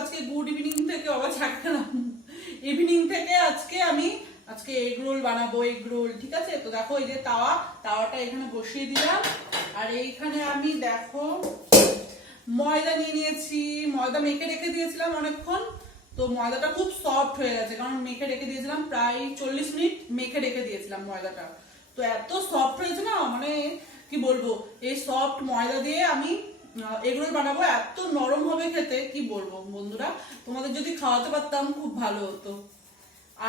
আজকে good evening থেকে আবার ছাড়লাম ইভিনিং থেকে আজকে এগ রোল বানাবো, এগ রোল। ঠিক আছে, তো দেখো এই যে তাওয়াটা এখানে বসিয়ে দিলাম। আর এইখানে আমি দেখো ময়দা নিয়ে নিয়েছি, ময়দা মেখে রেখে দিয়েছিলাম অনেকক্ষণ। তো ময়দাটা খুব সফট হয়ে গেছে, কারণ মেখে রেখে দিয়েছিলাম প্রায় 40 মিনিট মেখে রেখে দিয়েছিলাম ময়দাটা। তো এত সফট হয়েছে না, মানে কি বলবো, এই সফট ময়দা দিয়ে আমি এগরোল বানাবো, এত নরম হবে খেতে, কি বলবো বন্ধুরা। তোমাদের যদি খাওয়াতে পারতাম খুব ভালো হতো।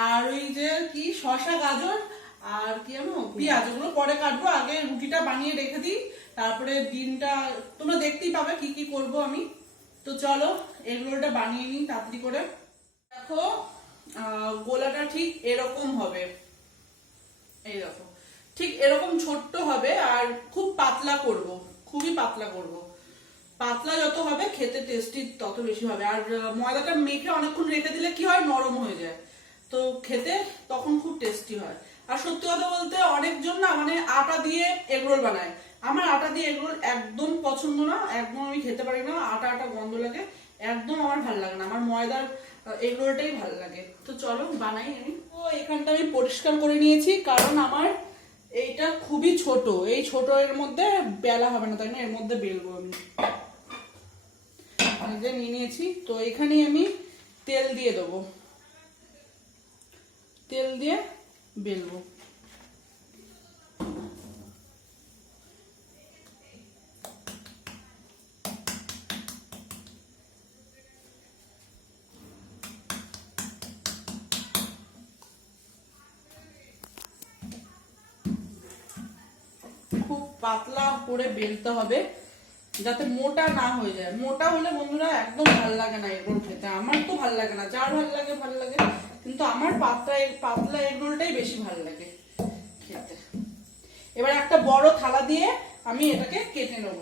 আর ওই যে কি শসা, গাজর আর কি জানো পেঁয়াজ, ওগুলো পরে কাটবো, আগে রুটিটা বানিয়ে রেখে দিই, তারপরে ডিমটা তোমরা দেখতেই পাবে কি কি করব আমি। তো চলো এগরোলটা বানিয়ে নিই তাড়াতাড়ি করে। দেখো গোলাটা ঠিক এরকম হবে, এই দেখো ঠিক এরকম ছোট্ট হবে। আর খুব পাতলা করব, খুবই পাতলা করব। পাতলা যত হবে খেতে টেস্টি তত বেশি হবে। আর ময়দাটা মেখে অনেকক্ষণ রেখে দিলে কি হয়, নরম হয়ে যায়, তো খেতে তখন খুব টেস্টি হয়। আর সত্যি কথা বলতে অনেকজন না মানে আটা দিয়ে এগরোল বানায়, আমার আটা দিয়ে এগরোল একদম পছন্দ না, একদম আমি খেতে পারি না, আটা আটা গন্ধ লাগে, একদম আমার ভালো লাগে না। আমার ময়দার এগরোলটাই ভালো লাগে। তো চলো বানাই আমি। তো এখানটা আমি পরিষ্কার করে নিয়েছি, কারণ আমার এইটা খুবই ছোট, এই ছোট এর মধ্যে বেলা হবে না, তাই না, এর মধ্যে বেলবো আমি। যে নিয়ে নিয়েছি, তো এখানেই আমি তেল দিয়ে দেবো, তেল দিয়ে বেলবো। খুব পাতলা করে বেলতে হবে, যাতে মোটা না হয়ে যায়। মোটা হলে বন্ধুরা একদম ভাল লাগে না এগরোল খেতে, আমার তো ভাল লাগে না, যার ভাল লাগে ভাল লাগে, কিন্তু আমার পাতলা এগরোলটাই বেশি ভাল লাগে খেতে। এবার একটা বড় থালা দিয়ে আমি এটাকে কেটে নেব।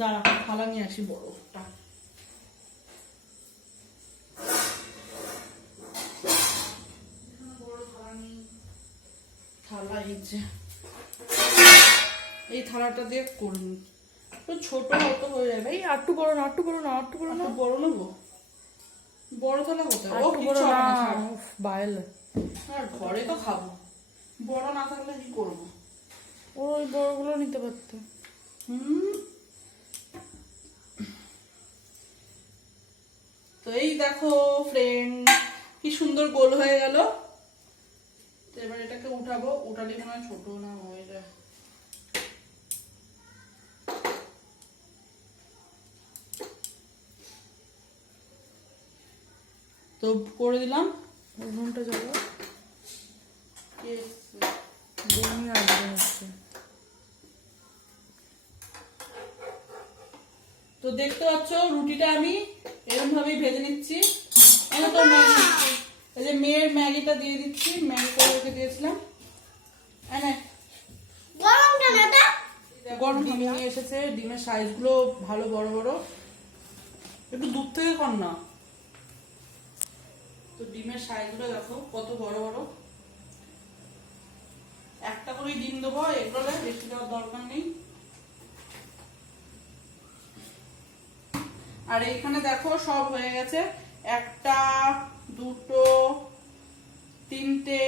দাঁড়া, থালা নিয়ে আসি বড়টা। থালা এই থালাটা দিয়ে করবি, তো ছোট হয়তো হয়ে যাবে। এই আটটু বড় না, আটটু বড় না, আটটু বড় না, বড় নেবো, বড় থালা হতে হবে। আটটু বড় না, বাইল। আর ঘরে তো খাবো, বড় না থাকলে কি করবো? ওই বড়গুলো নিতে পারতো। তো এই দেখো ফ্রেন্ড, কি সুন্দর গোল হয়ে গেল। তো এবার এটাকে উঠাবো, উঠালে মনে হয় ছোট না হয়ে যায়। তো করে দিলাম। ঘন্টা যাবো তো দেখতে পাচ্ছ রুটিটা আমি এরকম ভাবেই ভেজে নিচ্ছি। তো ম্যাগি, এই যে মেয়ের ম্যাগিটা দিয়ে দিচ্ছি, ম্যাগি করে রেখে দিয়েছিলাম। গরম ডিম নিয়ে এসেছে, ডিমের সাইজ গুলো ভালো বড় বড়, একটু দূর থেকে কর না। তো ডিমের সাইজ গুলো দেখো কত বড় বড়। একটা করেই ডিম দেবো এগুলো, বেশি দেওয়ার দরকার নেই। আর এইখানে দেখো সব হয়ে গেছে, একটা দুটো তিনটে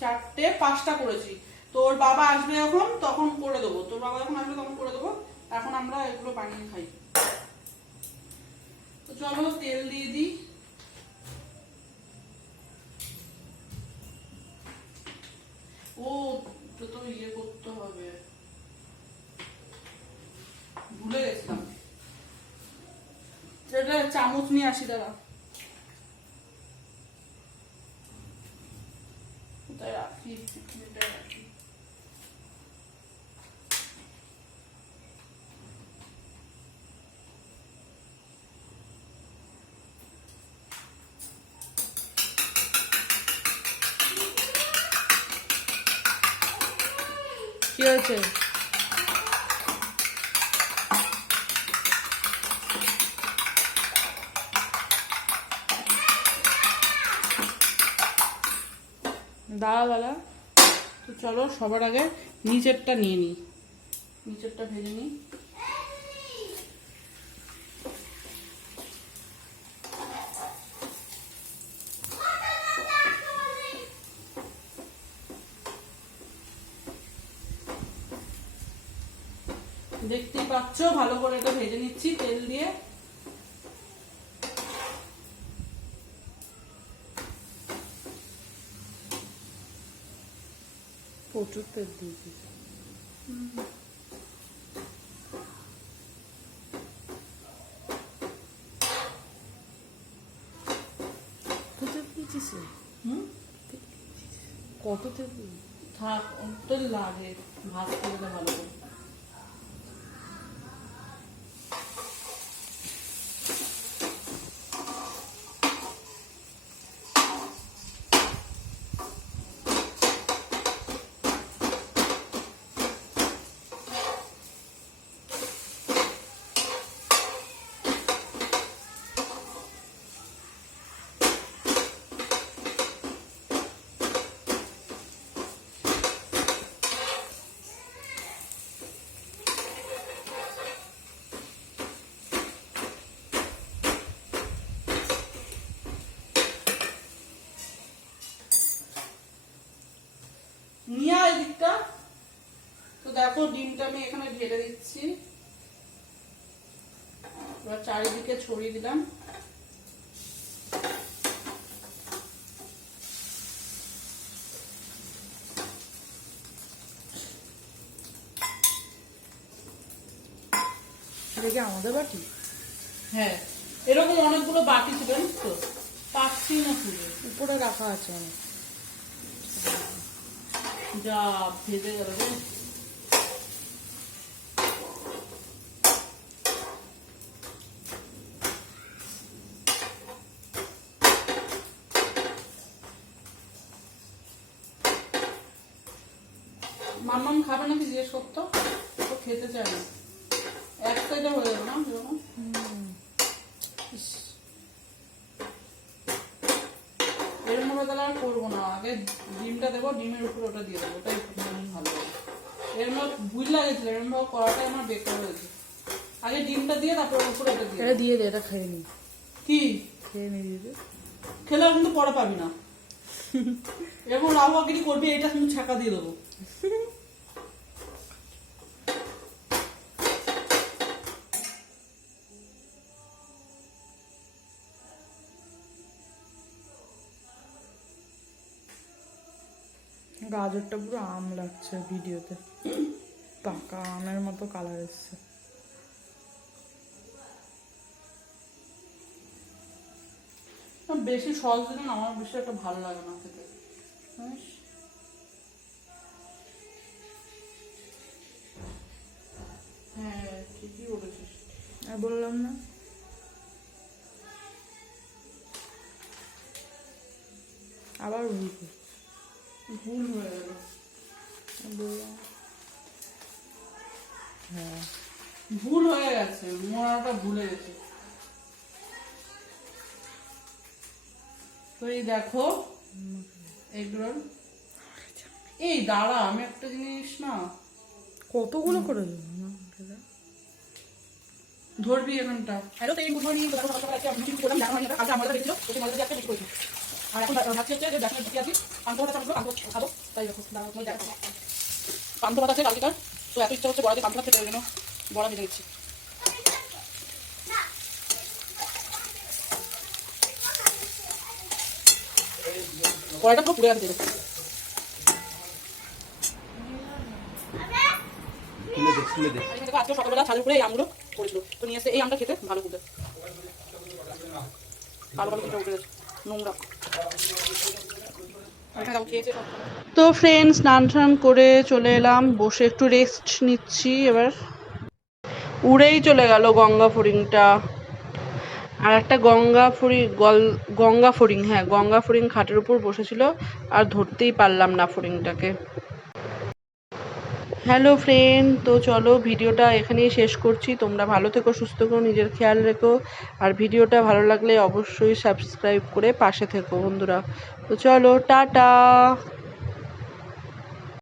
চারটে পাঁচটা করেছি। তোর বাবা আসবে এখন, তখন করে দেবো, তোর বাবা যখন আসবে তখন করে দেবো। এখন আমরা এগুলো বানিয়ে খাই। তো চলো তেল দিয়ে দিই। ও তো ইয়ে করতে হবে, ভুলে গেছিলাম। সেটা চামচ নিয়ে আসি, দাঁড়া কোথায় রাখি, রাখি। কি হয়েছে? দাঁড়া তো চলো সবার আগে নিচেরটা নিয়ে নিই, নিচেরটা ভেজে নিই। দেখতেই পাচ্ছ ভালো করে এটা ভেজে নিচ্ছি তেল দিয়ে। প্রচুর তেল দিয়েছি। কত তেল দিয়েছিস? কত তেল? থাক, তেল লাগে ভাজতে গেলে ভালো করে। নিয়ে আয় দিকটা। তো দেখো ডিমটা আমি এখানে ঢেলে দিচ্ছি, এবার চারিদিকে ছড়িয়ে দিলাম। এটা কি আমাদের বাটি? হ্যাঁ, এরকম অনেকগুলো বাটি ছিল জানিস তো, পাচ্ছি না খুঁজে। উপরে রাখা আছে অনেক। যা ভেজে গেল রে। মাম্মাম খাবে নাকি জিজ্ঞেস করতো, তো খেতে চায় না। এক সাইডে হয়ে যাবে না যখন। এরকম ভাবে তাহলে আর করবো না, আগে ডিমটা দেবো, ডিমের উপর ওটা দিয়ে দেবো, ওটাই ভালো হবে। এরকম ভুল লাগেছিল, এরকম ভাবে করাটাই আমার বেকার হয়েছে। আগে ডিমটা দিয়ে তারপর উপরে ওটা দিয়ে। এটা দিয়ে দে, এটা খেয়ে নি। কি খেয়ে নি দিয়ে দে। খেলে আর কিন্তু পরে পাবি না। এরকম রাহুয়াগিরি করবি, এটা কিন্তু ছাকা দিয়ে দেবো। গাজরটা পুরো আম লাগছে ভিডিওতে, পাকা আমের মতো কালার এসছে। বেশি সস দিলে না আমার বেশি একটা ভালো লাগে না খেতে, জানিস? হ্যাঁ ঠিকই বলেছিস। আর বললাম না, আবার ভুল করছি। ভুল হয়ে গেল। বললাম হ্যাঁ, ভুল হয়ে গেছে, মোড়াটা ভুলে গেছে। তো এই দেখো এগরোল। এই দাঁড়া, আমি একটা জিনিস না, কতগুলো করে দেবো না ধরবি এখানটা। Hello friend, good morning. তো দেখো সকালে আজকে আমি মিটিং করলাম, জানো না আজকে আমাদের দেখছিল ওই মধ্যে আজকে মিটিং করেছি। আর এখন ভাবছি হচ্ছে যে দেখো কি আছে, পান্তা ভাত চাপলো, পান্তা খাবো। তাই দেখো দাঁড়াও, তুমি দেখো পান্তা ভাত আছে কালকেকার। তো এত ইচ্ছা হচ্ছে বড়া দিয়ে পান্তা ভাত খেতে, ওই জন্য বড়া ভেজে দিচ্ছি। কড়াইটা পুরো পুড়ে গেছে। আজকে সকালবেলা ছাদের উপরে এই আমগুলো করেছিল, তো নিয়ে এসে এই আমটা খেতে ভালো খুঁজে কালো কালো উঠে গেছে, নোংরা। তো ফ্রেন্ড, স্নান টান করে চলে এলাম, বসে একটু রেস্ট নিচ্ছি। এবার উড়েই চলে গেল গঙ্গা ফড়িংটা। আর একটা গঙ্গা ফড়িং, হ্যাঁ গঙ্গা ফড়িং খাটের উপর বসেছিল, আর ধরতেই পারলাম না ফড়িংটাকে। হ্যালো ফ্রেন্ড, তো চলো ভিডিওটা এখানেই শেষ করছি। তোমরা ভালো থেকো, সুস্থ থেকো, নিজের খেয়াল রেখো। আর ভিডিওটা ভালো লাগলে অবশ্যই সাবস্ক্রাইব করে পাশে থেকো বন্ধুরা। তো চলো টাটা।